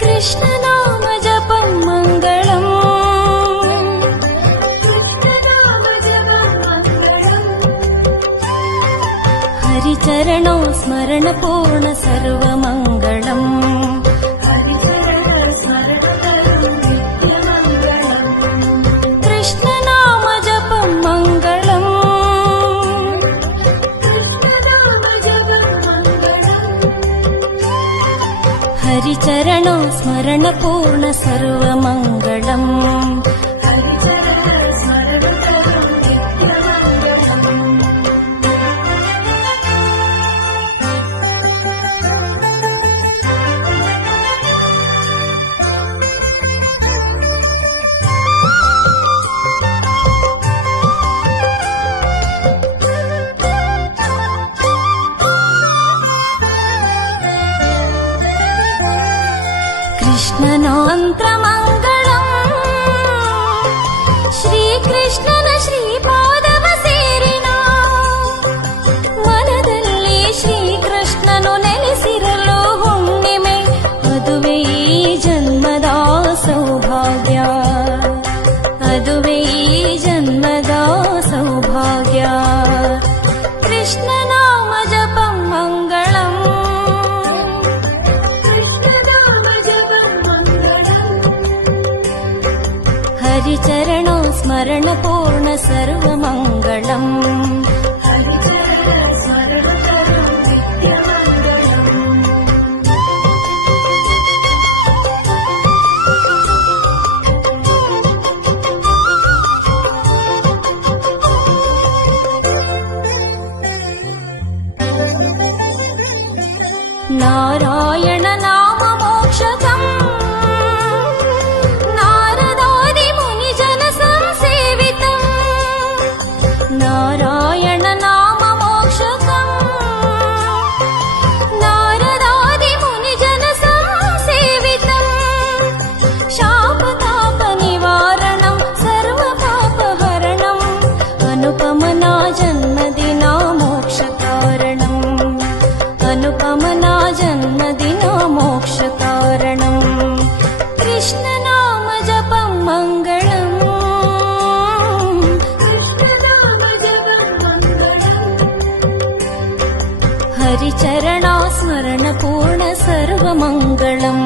कृष्णनाम जपं मंगलम् हरिचरणौ स्मरण पूर्ण सर्वमङ्गलम् कृष्णनाम जपं मंगलम् हरिचरणौ स्मरण पूर्ण सर्वमङ्गलम् कृष्णनामन्त्रमङ्गलम् श्रीकृष्णನ ಶ್ರೀಪಾದವ ಸೇರಿನ ಮನದಲ್ಲಿ ಶ್ರೀಕೃಷ್ಣನು ನೆಲೆಸಿರಲು ಹುಣ್ಣಿಮೆ ಅದುವೇ ಈ ಜನ್ಮದ ಸೌಭಾಗ್ಯ ಅದುವೇ ಈ ಜನ್ಮದ ಸೌಭಾಗ್ಯ ಕೃಷ್ಣನಾಮ ಜಪಂ ಮಂಗಳಂ हरिचरणौ स्मरण पूर्ण सर्वमङ्गलम् नारायण नाम मोक्षकम् नारायण नाम मोक्षकम् नारदादि मुनिजन संसेवितम् शापताप निवारणं सर्वपापहरणम् अनुपमना जन्मदिना मोक्षकारणम् अनुपमना जन्मदिना मोक्षकारणम् कृष्णनाम जपं मङ्गलम् हरिचरणा स्मरण पूर्ण सर्वमङ्गलम्